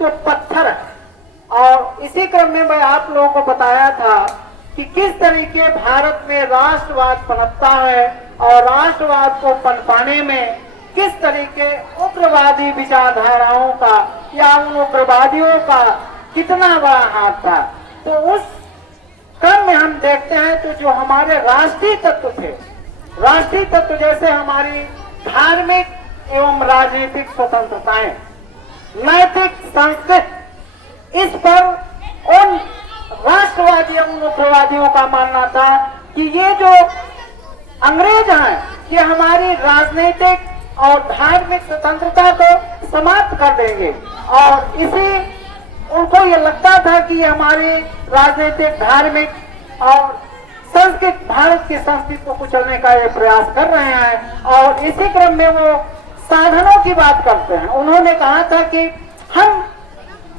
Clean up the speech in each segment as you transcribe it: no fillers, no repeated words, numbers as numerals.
तो पत्थर है। और इसी क्रम में मैं आप लोगों को बताया था कि किस तरीके भारत में राष्ट्रवाद पनपता है और राष्ट्रवाद को पनपाने में किस तरीके उग्रवादी विचारधाराओं का या उन उग्रवादियों का कितना बड़ा हाथ था। तो उस क्रम में हम देखते हैं तो जो हमारे राष्ट्रीय तत्व थे, राष्ट्रीय तत्व जैसे हमारी धार्मिक एवं राजनीतिक स्वतंत्रताएं, नैतिक संस्कृति, इस पर उन राष्ट्रवादी एवं उग्रवादियों का मानना था कि ये जो अंग्रेज हैं ये हमारी राजनीतिक और धार्मिक स्वतंत्रता को समाप्त कर देंगे। और इसी उनको ये लगता था कि ये हमारी राजनीतिक, धार्मिक और संस्कृत, भारत की संस्कृति को कुचलने का ये प्रयास कर रहे हैं। और इसी क्रम में वो साधनों की बात करते हैं। उन्होंने कहा था कि हम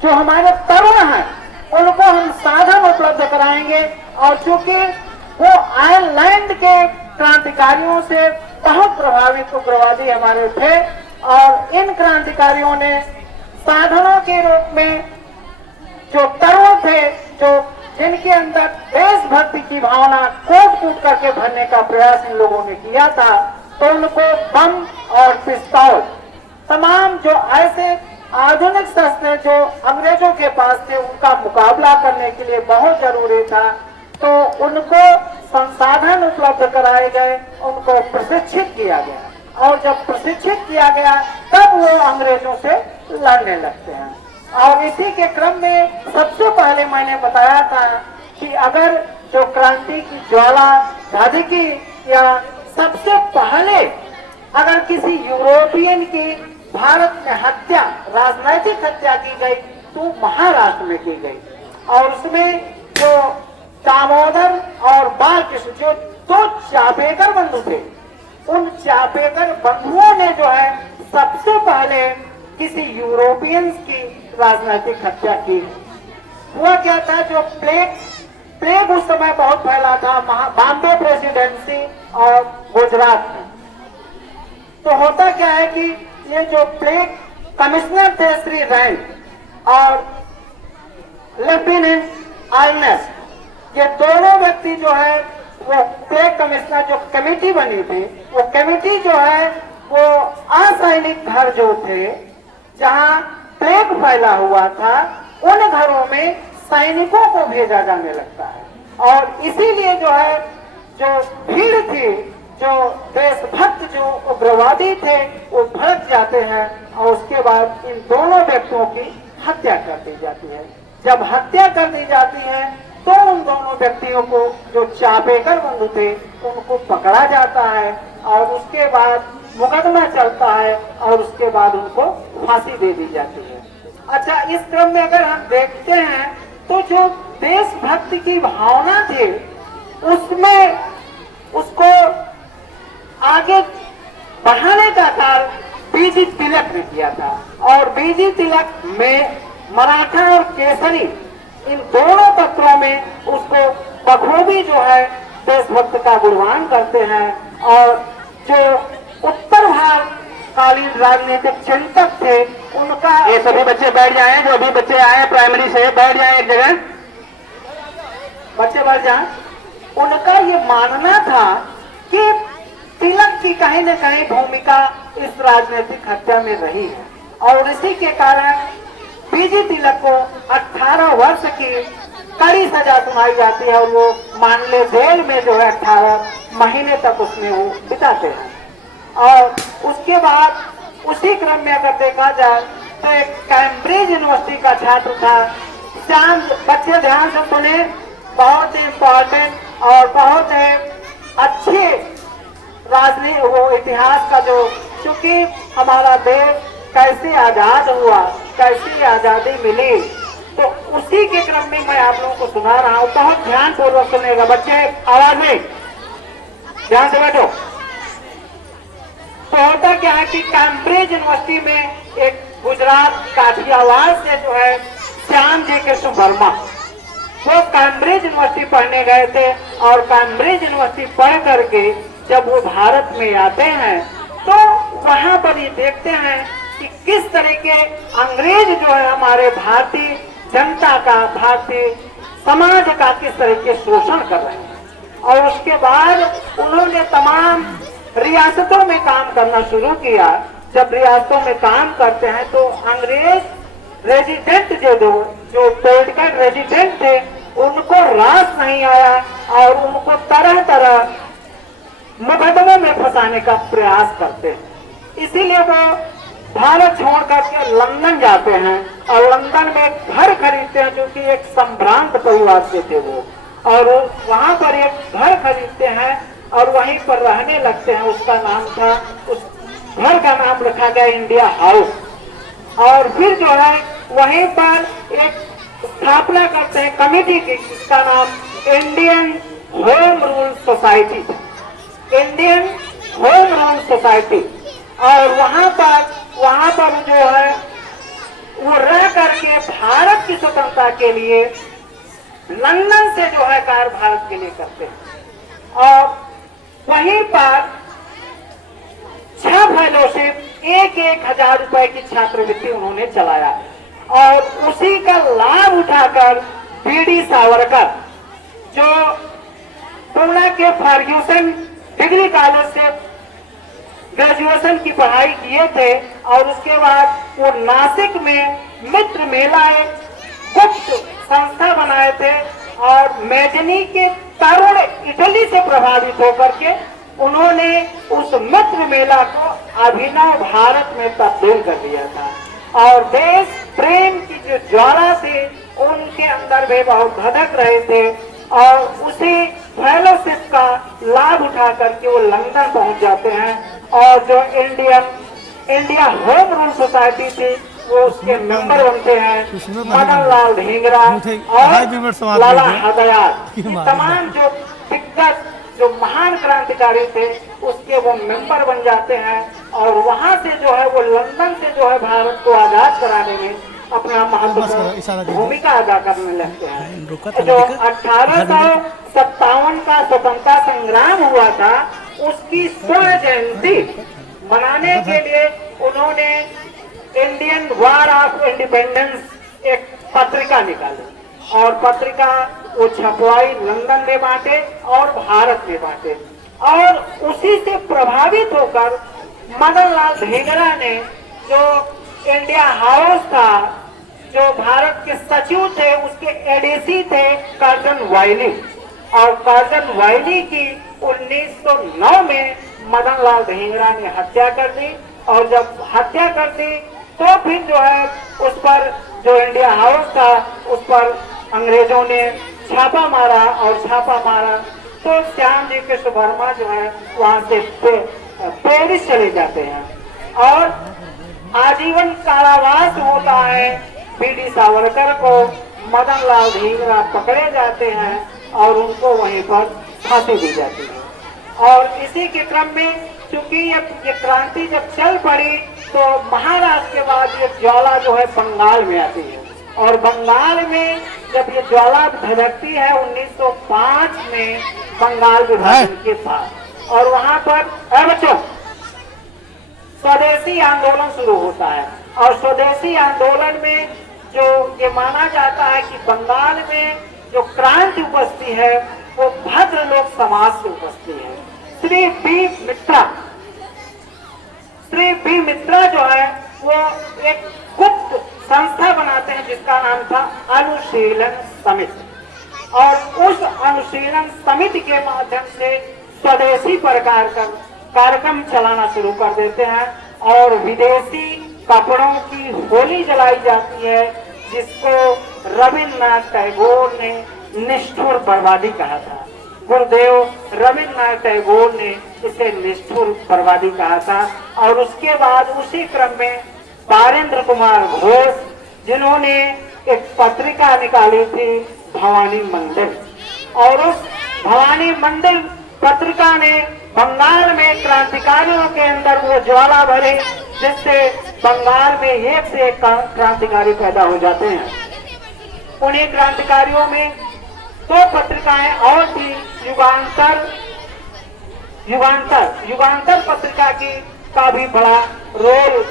जो हमारे तरुण हैं उनको हम साधन उपलब्ध कराएंगे। और चूंकि वो आयरलैंड के क्रांतिकारियों से बहुत प्रभावित उग्रवादी हमारे थे और इन क्रांतिकारियों ने साधनों के रूप में जो तरुण थे, जो जिनके अंदर देशभक्ति की भावना कूट कूट करके भरने का प्रयास इन लोगों ने किया था, तो उनको बम और पिस्तौल, तमाम जो ऐसे आधुनिक शस्त्र जो अंग्रेजों के पास थे उनका मुकाबला करने के लिए बहुत जरूरी था। तो उनको संसाधन उपलब्ध कराए गए, उनको प्रशिक्षित किया गया और जब प्रशिक्षित किया गया तब वो अंग्रेजों से लड़ने लगते हैं। और इसी के क्रम में सबसे पहले मैंने बताया था कि अगर जो क्रांति की ज्वाला भड़की या सबसे पहले अगर किसी यूरोपियन की भारत में हत्या, राजनैतिक हत्या की गई तो महाराष्ट्र में की गई। और उसमें जो दामोदर और बालकृष्ण जो दो चापेकर बंधु थे, उन चापेकर बंधुओं ने जो है सबसे पहले किसी यूरोपियंस की राजनैतिक हत्या की। हुआ क्या था, जो प्लेग उस समय बहुत फैला था बॉम्बे प्रेसिडेंसी और गुजरात में। तो होता क्या है कि ये जो प्लेग कमिश्नर थे श्री रैन और लेफ्टिनेंट आर्नेस्ट, ये दोनों व्यक्ति जो है वो प्लेग कमिश्नर जो कमेटी बनी थी, वो कमेटी जो है वो असैनिक घर जो थे जहां प्लेग फैला हुआ था उन घरों में सैनिकों को भेजा जाने लगता है। और इसीलिए जो है जो भीड़ थी, जो देशभक्त जो उग्रवादी थे वो भड़क जाते हैं और उसके बाद इन दोनों व्यक्तियों की हत्या कर दी जाती है। जब हत्या कर दी जाती है तो उन दोनों व्यक्तियों को जो चापेकर बंधु थे उनको पकड़ा जाता है और उसके बाद मुकदमा चलता है और उसके बाद उनको फांसी दे दी जाती है। अच्छा, इस क्रम में अगर हम देखते हैं तो जो देशभक्ति की भावना थी उसमें उसको आगे बढ़ाने का कार्य बीजी तिलक ने किया था। और बीजी तिलक में मराठा और केसरी इन दोनों पत्रों में उसको बखूबी जो है देशभक्त का गुणगान करते हैं। और जो उत्तर भारतकालीन राजनीतिक चिंतक थे उनका, ये सभी बच्चे बैठ जाएं, जो भी बच्चे आए प्राइमरी से बैठ जाएं एक जगह, बच्चे बैठ जाएं। उनका ये मानना था कि तिलक की कहीं न कहीं भूमिका इस राजनीतिक हत्या में रही है और इसी के कारण बीजी तिलक को 18 वर्ष की कड़ी सजा सुनाई जाती है और वो मानले जेल में जो है 18 महीने तक उसमें वो बिताते हैं। और उसके बाद उसी क्रम में अगर देखा जाए तो एक कैम्ब्रिज यूनिवर्सिटी का छात्र था श्याम, बच्चे ध्यान से सुने, बहुत इम्पोर्टेंट और बहुत अच्छे राजनीति वो इतिहास का जो, चूंकि हमारा देश कैसे आजाद हुआ, कैसी आजादी मिली, तो उसी के क्रम में मैं आप लोगों को सुना रहा हूँ। बहुत ध्यान पूर्वक सुनेगा बच्चे, आवाज में ध्यान से बैठो। तो होता क्या है कि कैम्ब्रिज यूनिवर्सिटी में एक गुजरात काठियावाड़ से जो है श्याम जी कृष्ण वर्मा, वो कैम्ब्रिज यूनिवर्सिटी पढ़ने गए थे और कैम्ब्रिज यूनिवर्सिटी पढ़ करके जब वो भारत में आते हैं तो वहां पर ये देखते हैं कि किस तरह के अंग्रेज जो है हमारे भारतीय जनता का, भारतीय समाज का किस तरह के शोषण कर रहे हैं। और उसके बाद उन्होंने तमाम रियासतों में काम करना शुरू किया। जब रियासतों में काम करते हैं तो अंग्रेज रेजिडेंट जो पॉलिटिकल रेजिडेंट थे उनको रास नहीं आया और उनको तरह तरह मुकदमों में फंसाने का प्रयास करते हैं। इसीलिए वो भारत छोड़ करके लंदन जाते हैं और लंदन में एक घर खरीदते हैं, जो कि एक संभ्रांत परिवार से थे वो, और वहां पर एक घर खरीदते हैं और वहीं पर रहने लगते हैं। उसका नाम था, उस घर का नाम रखा गया इंडिया हाउस। और फिर जो है वहीं पर एक स्थापना करते हैं कमेटी की, जिसका नाम Indian home rule society, Indian home rule society. और वहां पर जो है वो रह करके भारत की स्वतंत्रता के लिए लंदन से जो है कार्य भारत के लिए करते हैं। और वहीं पर 6 फेलोशिप 1,000 रुपए की छात्रवृत्ति उन्होंने चलाया। और उसी का लाभ उठाकर बीडी सावरकर, जो पुणे के फर्ग्यूसन डिग्री कॉलेज से ग्रेजुएशन की पढ़ाई किए थे, और उसके बाद वो नासिक में मित्र मेला एक गुप्त संस्था बनाए थे। और मेजनी के तरुण इटली से प्रभावित होकर के उन्होंने उस मित्र मेला को अभिनव भारत में तब्दील कर दिया था। और देश प्रेम की जो ज्वाला थी उनके अंदर वे बहुत धधक रहे थे। और उसी फेलोशिप का लाभ उठा करके वो लंदन पहुंच जाते हैं। और जो इंडिया होम रूल सोसाइटी थी वो उसके मेंबर बनते हैं मदन लाल ढींगरा और लाला हरदयाल। तमाम जो दिग्गज, जो महान क्रांतिकारी थे, उसके वो मेंबर बन जाते हैं। और वहां से जो है वो लंदन से जो है भारत को आजाद कराने में अपना महत्वपूर्ण भूमिका अदा करने लगते हैं। जो 1857 का स्वतंत्रता संग्राम हुआ था, उसकी स्वर्ण जयंती मनाने के लिए उन्होंने इंडियन वॉर ऑफ इंडिपेंडेंस एक पत्रिका निकाली। और पत्रिका वो छपवाई, लंदन में बांटे और भारत में बांटे। और उसी से प्रभावित होकर मदन लाल ढींगरा ने, जो इंडिया हाउस था, जो भारत के सचिव थे, उसके एडीसी थे कर्जन वाइली। और कर्जन वाइली की 1909 में मदन लाल ढींगरा ने हत्या कर दी। और जब हत्या कर दी तो फिर जो है उस पर, जो इंडिया हाउस था, उस पर अंग्रेजों ने छापा मारा। और छापा मारा तो श्याम जी कृष्ण वर्मा जो है वहां से पेरिस चले जाते हैं और आजीवन कारावास होता है। बीडी सावरकर को मदन लाल ढींगरा पकड़े जाते हैं और उनको वहीं पर फांसी दी जाती है। और इसी के क्रम में चूंकि ये क्रांति जब चल पड़ी तो महाराष्ट्र के बाद ये ज्वाला जो है बंगाल में आती है। और बंगाल में जब ये ज्वाला धधकती है 1905 में, बंगाल विभाजन के बाद, और वहां पर बच्चों स्वदेशी आंदोलन शुरू होता है। और स्वदेशी आंदोलन में जो ये माना जाता है कि बंगाल में जो क्रांति उपजती है वो भद्र लोक समाज से उपजती है। श्री बी मित्रा जो है वो एक गुप्त संस्था बनाते हैं जिसका नाम था अनुशीलन समिति। और उस अनुशीलन समिति के माध्यम से स्वदेशी प्रकार का कार्यक्रम चलाना शुरू कर देते हैं। और विदेशी कपड़ों की होली जलाई जाती है, जिसको रविन्द्रनाथ टैगोर ने निष्ठुर बर्बादी कहा था। गुरुदेव रविन्द्रनाथ टैगोर ने इसे निष्ठुर बर्बादी कहा था। और उसके बाद उसी क्रम में बारेंद्र कुमार घोष, जिन्होंने एक पत्रिका निकाली थी भवानी मंदिर, और उस भवानी मंदिर पत्रिका ने बंगाल में क्रांतिकारियों के अंदर वो ज्वाला भरी, जिससे बंगाल में एक से एक क्रांतिकारी पैदा हो जाते हैं। उन्हीं क्रांतिकारियों में 2 पत्रिकाएं और थी, युगांतर पत्रिका का भी बड़ा रोल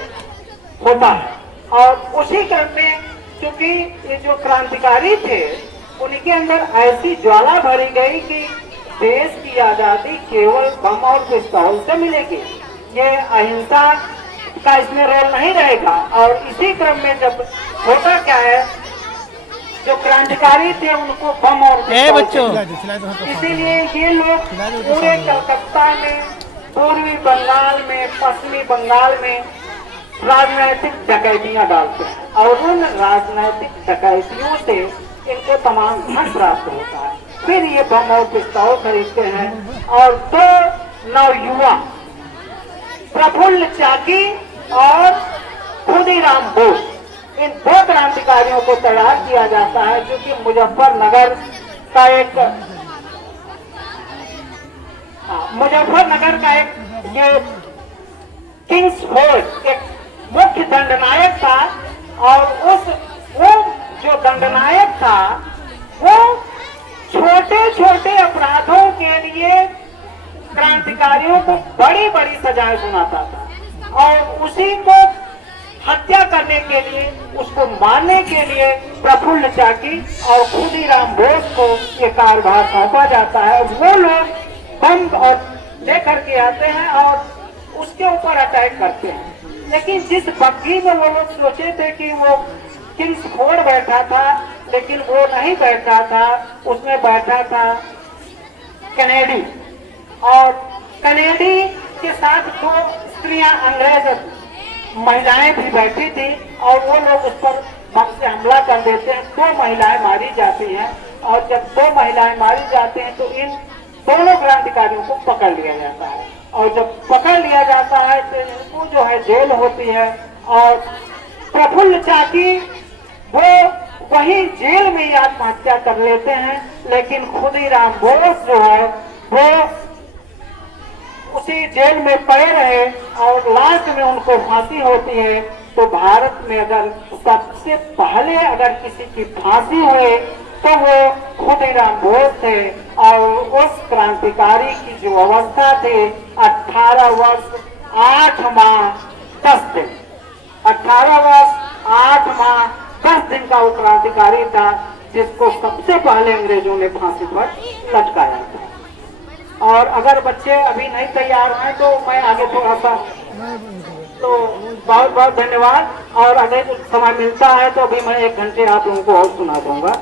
होता है। और उसी क्रम में क्योंकि ये जो क्रांतिकारी थे उनके अंदर ऐसी ज्वाला भरी गई कि देश की आजादी केवल बम और पिस्तौल से मिलेगी, ये अहिंसा का इसमें रोल नहीं रहेगा। और इसी क्रम में जब होता क्या है, जो क्रांतिकारी थे उनको बम और इसीलिए ये लोग पूरे कलकत्ता में, पूर्वी बंगाल में, पश्चिमी बंगाल में राजनैतिक डकैतियां डालते हैं और उन राजनैतिक डकैतियों से इनको तमाम धन प्राप्त होता है। फिर ये बम और पिस्तौल खरीदते हैं और दो नवयुवा प्रफुल्ल चाकी और खुदीराम बोस, इन दो क्रांतिकारियों को तैयार किया जाता है, जो कि मुजफ्फरनगर का एक ये किंग्स फोर्ट एक मुख्य दंडनायक था। और वो जो दंडनायक था वो छोटे छोटे अपराधों के लिए क्रांतिकारियों को बड़ी बड़ी सजाएं सुनाता था और उसी को हत्या करने के लिए, उसको मारने के लिए प्रफुल्ल चाकी और खुदीराम बोस को ये कार्यभार सौंपा जाता है। वो लोग बम और लेकर के आते हैं और उसके ऊपर अटैक करते हैं। लेकिन जिस बग्घी में वो लोग सोचे थे कि वो किंग्स फोर्ट बैठा था, लेकिन वो नहीं बैठा था, उसमें बैठा था कनेडी। और कनेडी के साथ दो स्त्रियां अंग्रेज महिलाएं भी बैठी थी और वो लोग उस पर बम से हमला कर देते हैं। दो महिलाएं मारी जाती हैं और जब दो महिलाएं मारी जाती हैं तो इन दोनों क्रांतिकारियों को पकड़ लिया जाता है। और जब पकड़ लिया जाता है तो इनको जो है जेल होती है और प्रफुल्ल चाकी वो वही जेल में ही आत्महत्या कर लेते हैं। लेकिन खुदीराम बोस जो है वो उसी जेल में पड़े रहे और लास्ट में उनको फांसी होती है। तो भारत में अगर सबसे पहले अगर किसी की फांसी हुई तो वो खुदीराम बोस थे। और उस क्रांतिकारी की जो अवस्था थी 18 वर्ष 8 माह 10 दिन, 18 वर्ष 8 माह 10 दिन का वो क्रांतिकारी था जिसको सबसे पहले अंग्रेजों ने फांसी पर लटकाया था। और अगर बच्चे अभी नहीं तैयार हैं तो मैं आगे थोड़ा सा, तो बहुत बहुत धन्यवाद। और अगर समय मिलता है तो अभी मैं 1 घंटे आप लोगों को और सुना दूंगा।